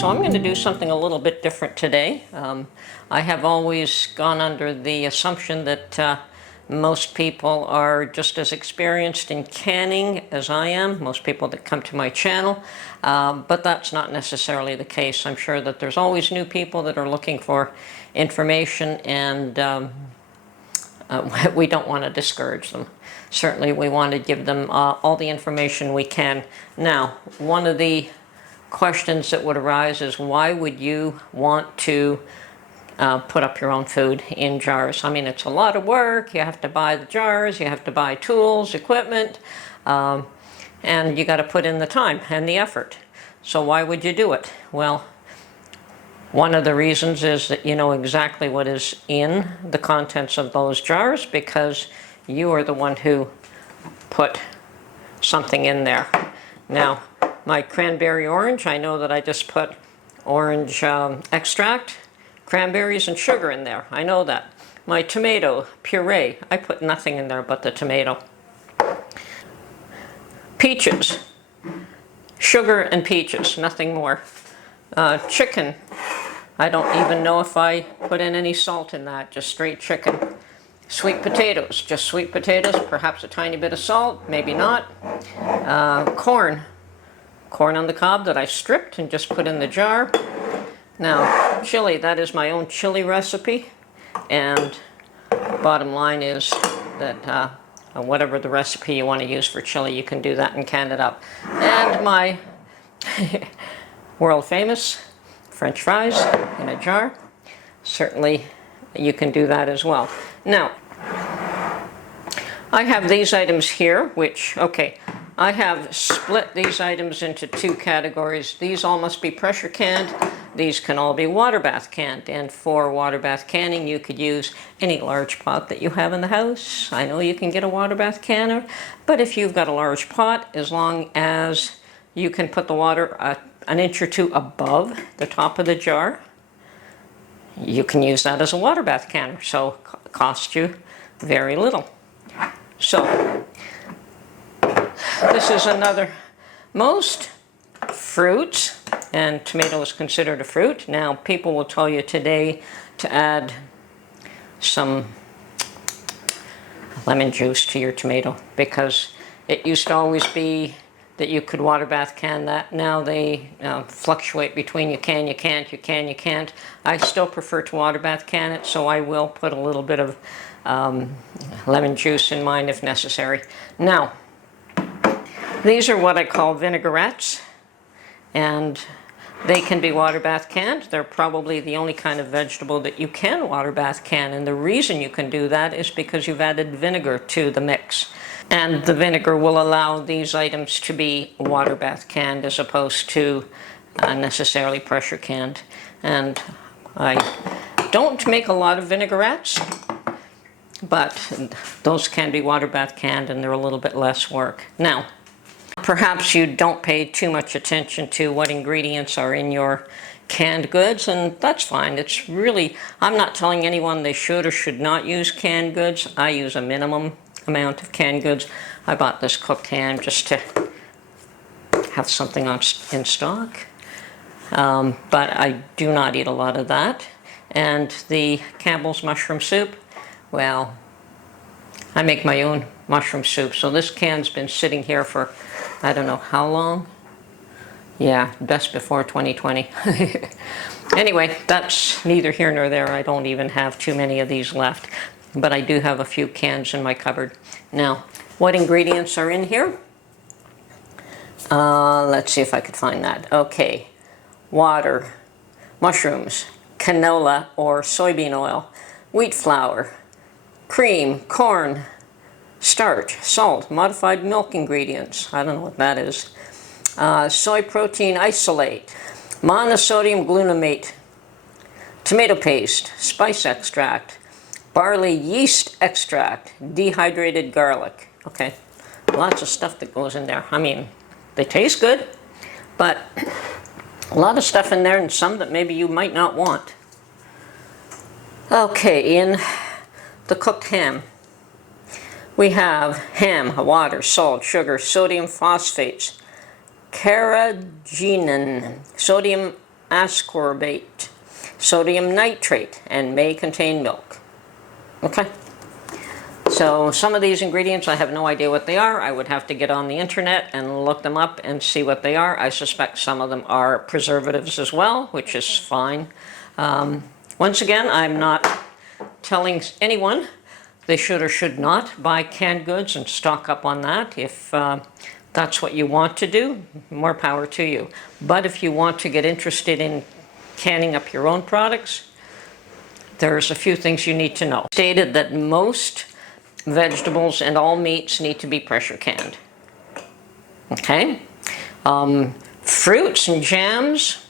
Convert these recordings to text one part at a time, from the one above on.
So I'm going to do something a little bit different today. I have always gone under the assumption that most people are just as experienced in canning as I am, most people that come to my channel, but that's not necessarily the case. I'm sure that there's always new people that are looking for information, and we don't want to discourage them. Certainly we want to give them all the information we can. Now, one of the questions that would arise is, why would you want to put up your own food in jars? I mean, it's a lot of work. You have to buy the jars, you have to buy tools, equipment, and you got to put in the time and the effort. So why would you do it? Well, one of the reasons is that you know exactly what is in the contents of those jars, because you are the one who put something in there. Now, my cranberry orange, I know that I just put orange extract, cranberries, and sugar in there. I know that. My tomato puree, I put nothing in there but the tomato. Peaches, sugar and peaches, nothing more. Chicken, I don't even know if I put in any salt in that, just straight chicken. Sweet potatoes, just sweet potatoes, perhaps a tiny bit of salt, maybe not. Corn on the cob that I stripped and just put in the jar. Now, chili, that is my own chili recipe, and bottom line is that whatever the recipe you want to use for chili, you can do that and can it up. And my world famous French fries in a jar, certainly you can do that as well. Now, I have these items here, which, okay, I have split these items into two categories. These all must be pressure canned. These can all be water bath canned. And for water bath canning, you could use any large pot that you have in the house. I know you can get a water bath canner, but if you've got a large pot, as long as you can put the water an inch or two above the top of the jar, you can use that as a water bath canner. So it costs you very little. So this is another, most fruits, and tomato is considered a fruit. Now, people will tell you today to add some lemon juice to your tomato, because it used to always be that you could water bath can that. Now they fluctuate between you can, you can't, you can, you can't. I still prefer to water bath can it, so I will put a little bit of lemon juice in mine if necessary. Now, these are what I call vinaigrettes, and they can be water bath canned. They're probably the only kind of vegetable that you can water bath can, and the reason you can do that is because you've added vinegar to the mix. And the vinegar will allow these items to be water bath canned as opposed to necessarily pressure canned. And I don't make a lot of vinaigrettes, but those can be water bath canned and they're a little bit less work. Now, perhaps you don't pay too much attention to what ingredients are in your canned goods, and that's fine. It's really, I'm not telling anyone they should or should not use canned goods. I use a minimum amount of canned goods. I bought this cooked ham just to have something in stock, but I do not eat a lot of that. And the Campbell's mushroom soup, well, I make my own mushroom soup, so this can's been sitting here for I don't know how long. Yeah, best before 2020. Anyway, that's neither here nor there. I don't even have too many of these left, but I do have a few cans in my cupboard. Now, what ingredients are in here? Let's see if I could find that. Okay, water, mushrooms, canola or soybean oil, wheat flour, cream, corn, starch, salt, modified milk ingredients, I don't know what that is, soy protein isolate, monosodium glutamate, tomato paste, spice extract, barley yeast extract, dehydrated garlic. Okay, lots of stuff that goes in there. I mean, they taste good, but a lot of stuff in there, and some that maybe you might not want. Okay, in the cooked ham, we have ham, water, salt, sugar, sodium phosphates, carrageenan, sodium ascorbate, sodium nitrate, and may contain milk. Okay? So some of these ingredients, I have no idea what they are. I would have to get on the internet and look them up and see what they are. I suspect some of them are preservatives as well, which is fine. Once again, I'm not telling anyone they should or should not buy canned goods and stock up on that. If that's what you want to do, more power to you. But if you want to get interested in canning up your own products, there's a few things you need to know. Stated that most vegetables and all meats need to be pressure canned. Okay? Fruits and jams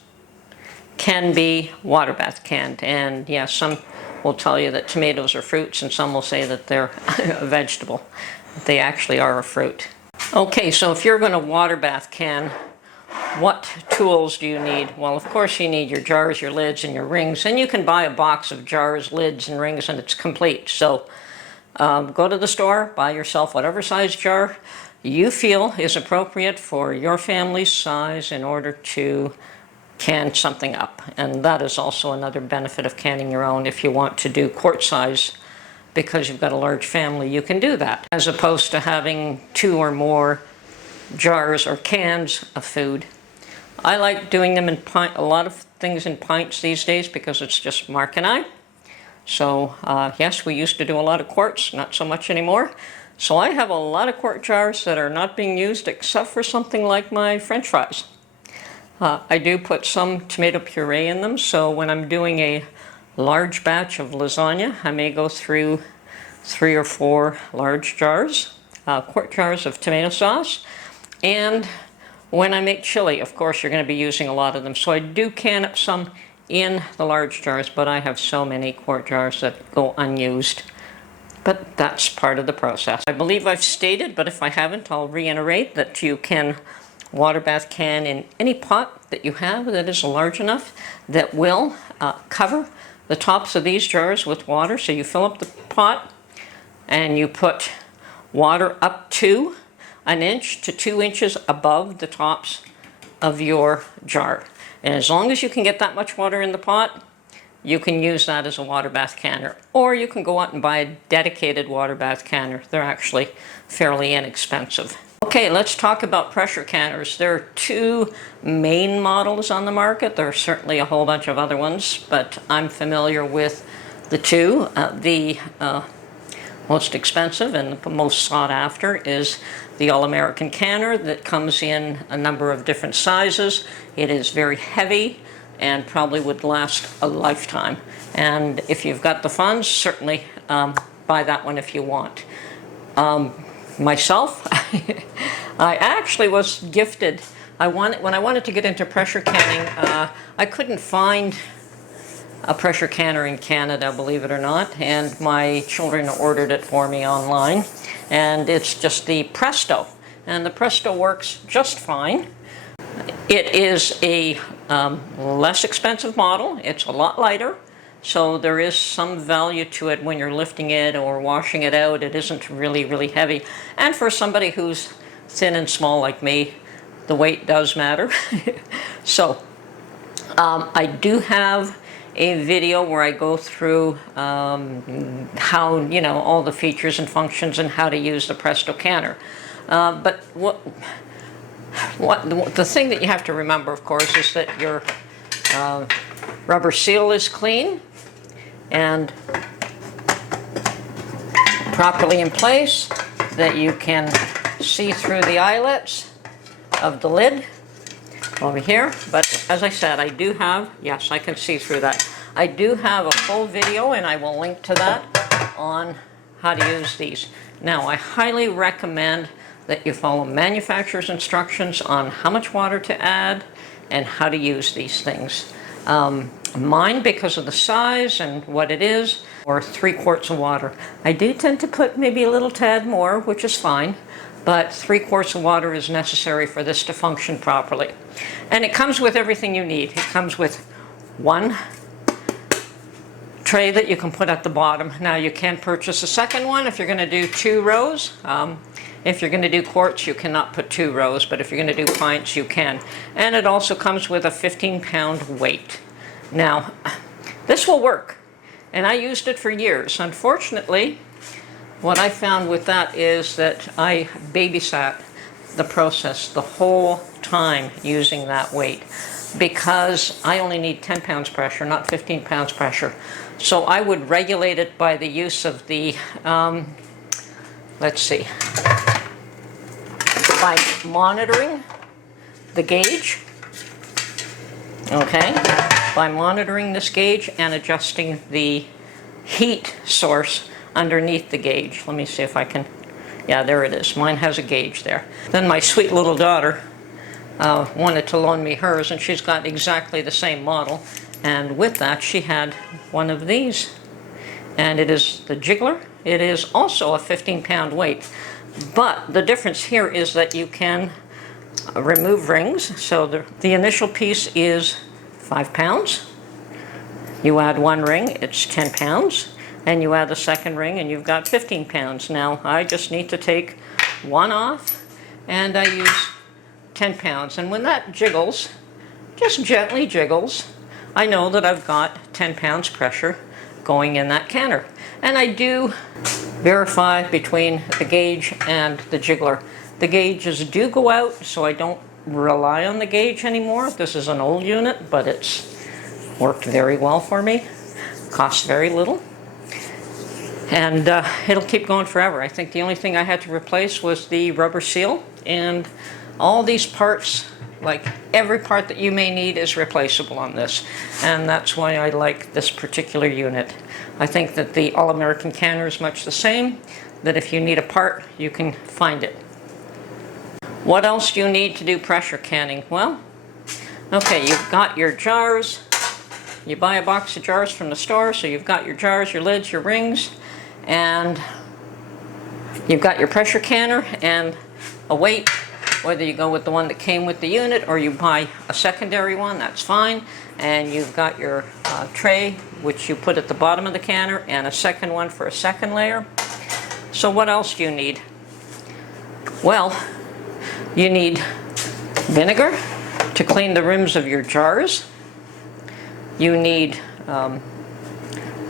can be water bath canned. And yeah, some will tell you that tomatoes are fruits and some will say that they're a vegetable. They actually are a fruit. Okay, so if you're going to water bath can, what tools do you need? Well, of course you need your jars, your lids, and your rings. And you can buy a box of jars, lids, and rings and it's complete. So go to the store, buy yourself whatever size jar you feel is appropriate for your family's size in order to can something up. And that is also another benefit of canning your own. If you want to do quart size because you've got a large family, you can do that, as opposed to having 2 or more jars or cans of food. I like doing them in a lot of things in pints these days because it's just Mark and I. So yes, we used to do a lot of quarts, not so much anymore. So I have a lot of quart jars that are not being used except for something like my French fries. I do put some tomato puree in them, so when I'm doing a large batch of lasagna, I may go through 3 or 4 large jars, quart jars of tomato sauce. And when I make chili, of course, you're going to be using a lot of them. So I do can up some in the large jars, but I have so many quart jars that go unused. But that's part of the process. I believe I've stated, but if I haven't, I'll reiterate that you can water bath can in any pot that you have that is large enough that will cover the tops of these jars with water. So you fill up the pot and you put water up to 1 inch to 2 inches above the tops of your jar. And as long as you can get that much water in the pot, you can use that as a water bath canner. Or you can go out and buy a dedicated water bath canner. They're actually fairly inexpensive. Okay, let's talk about pressure canners. There are 2 main models on the market. There are certainly a whole bunch of other ones, but I'm familiar with the 2. The most expensive and the most sought after is the All-American canner that comes in a number of different sizes. It is very heavy and probably would last a lifetime. And if you've got the funds, certainly buy that one if you want. Myself, I actually was gifted. When I wanted to get into pressure canning, I couldn't find a pressure canner in Canada, believe it or not, and my children ordered it for me online. And it's just the Presto, and the Presto works just fine. It is a less expensive model. It's a lot lighter. So there is some value to it when you're lifting it or washing it out. It isn't really, really heavy. And for somebody who's thin and small like me, the weight does matter. So I do have a video where I go through how, all the features and functions and how to use the Presto canner. But the thing that you have to remember, of course, is that your rubber seal is clean and properly in place, that you can see through the eyelets of the lid over here. But as I said, I do have, yes, I can see through that. I do have a full video, and I will link to that on how to use these. Now, I highly recommend that you follow manufacturer's instructions on how much water to add and how to use these things. Mine, because of the size and what it is, or 3 quarts of water. I do tend to put maybe a little tad more, which is fine, but 3 quarts of water is necessary for this to function properly. And it comes with everything you need. It comes with 1 tray that you can put at the bottom. Now you can purchase a second one if you're going to do 2 rows. If you're going to do quarts, you cannot put 2 rows, but if you're going to do pints, you can. And it also comes with a 15-pound weight. Now, this will work, and I used it for years. Unfortunately, what I found with that is that I babysat the process the whole time using that weight, because I only need 10 pounds pressure, not 15 pounds pressure. So I would regulate it by the use of the, let's see, by monitoring the gauge, okay, by monitoring this gauge and adjusting the heat source underneath the gauge. Let me see if I can, yeah, there it is. Mine has a gauge there. Then my sweet little daughter wanted to loan me hers, and she's got exactly the same model, and with that she had one of these, and it is the jiggler. It is also a 15-pound weight. But the difference here is that you can remove rings. So the initial piece is 5 pounds. You add 1 ring, it's 10 pounds. And you add the second ring and you've got 15 pounds. Now I just need to take 1 off, and I use 10 pounds. And when that jiggles, just gently jiggles, I know that I've got 10 pounds pressure going in that canner. And I do verify between the gauge and the jiggler. The gauges do go out, so I don't rely on the gauge anymore. This is an old unit, but it's worked very well for me. Costs very little. And it'll keep going forever. I think the only thing I had to replace was the rubber seal, and all these parts, like every part that you may need, is replaceable on this. And that's why I like this particular unit. I think that the All-American canner is much the same, that if you need a part, you can find it. What else do you need to do pressure canning? Well, okay, you've got your jars. You buy a box of jars from the store, so you've got your jars, your lids, your rings, and you've got your pressure canner and a weight. Whether you go with the one that came with the unit or you buy a secondary one, that's fine. And you've got your tray, which you put at the bottom of the canner, and a second one for a second layer. So what else do you need? Well, you need vinegar to clean the rims of your jars. You need a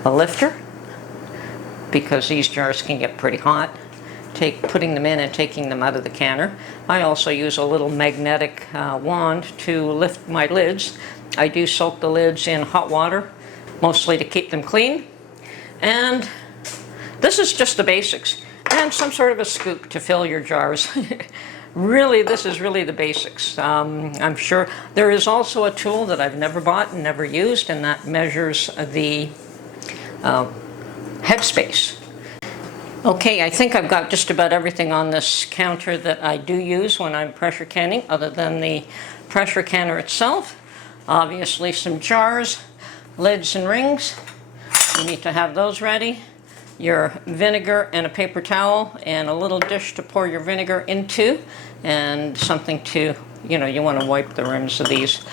lifter, because these jars can get pretty hot. Putting them in and taking them out of the canner. I also use a little magnetic wand to lift my lids. I do soak the lids in hot water, mostly to keep them clean. And this is just the basics. And some sort of a scoop to fill your jars. Really, this is really the basics. I'm sure there is also a tool that I've never bought and never used, and that measures the headspace. Okay, I think I've got just about everything on this counter that I do use when I'm pressure canning, other than the pressure canner itself. Obviously some jars, lids and rings. You need to have those ready. Your vinegar and a paper towel and a little dish to pour your vinegar into, and something to, you want to wipe the rims of these.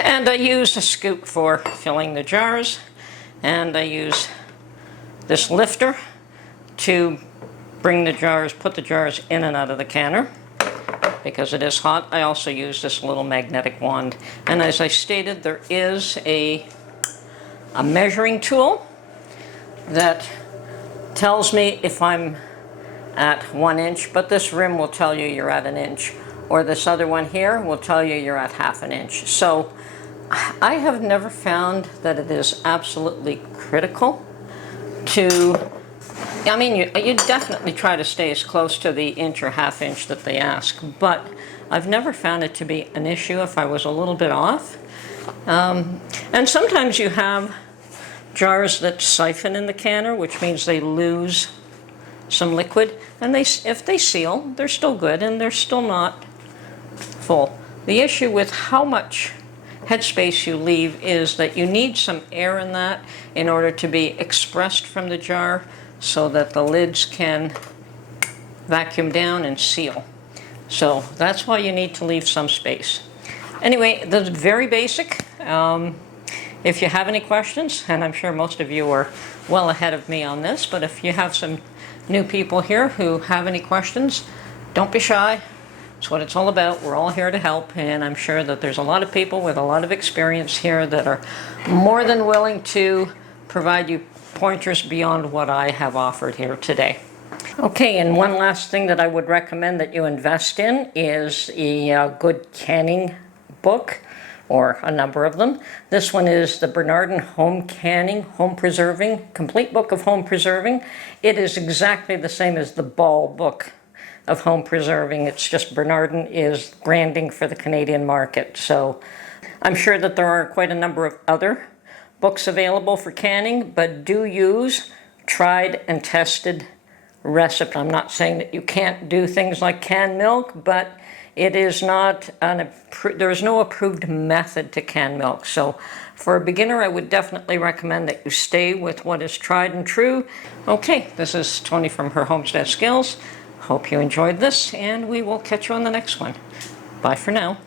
And I use a scoop for filling the jars, and I use this lifter to bring the jars, put the jars in and out of the canner, because it is hot. I also use this little magnetic wand. And as I stated, there is a measuring tool that tells me if I'm at 1 inch, but this rim will tell you you're at 1 inch. Or this other one here will tell you you're at 1/2 inch. So I have never found that it is absolutely critical to, you definitely try to stay as close to the inch or 1/2 inch that they ask, but I've never found it to be an issue if I was a little bit off. And sometimes you have jars that siphon in the canner, which means they lose some liquid, and if they seal, they're still good and they're still not full. The issue with how much headspace you leave is that you need some air in that in order to be expressed from the jar, so that the lids can vacuum down and seal. So that's why you need to leave some space. Anyway, that's very basic. If you have any questions, and I'm sure most of you are well ahead of me on this, but if you have some new people here who have any questions, don't be shy. It's what it's all about. We're all here to help, and I'm sure that there's a lot of people with a lot of experience here that are more than willing to provide you pointers beyond what I have offered here today. Okay, and one last thing that I would recommend that you invest in is a good canning book, or a number of them. This one is the Bernardin Home Canning, Home Preserving, Complete Book of Home Preserving. It is exactly the same as the Ball book of home preserving. It's just Bernardin is branding for the Canadian market. So I'm sure that there are quite a number of other books available for canning, but do use tried and tested recipe. I'm not saying that you can't do things like canned milk, but it is not there's no approved method to can milk. So for a beginner, I would definitely recommend that you stay with what is tried and true. Okay, this is Tony from Her Homestead Skills. Hope you enjoyed this, and we will catch you on the next one. Bye for now.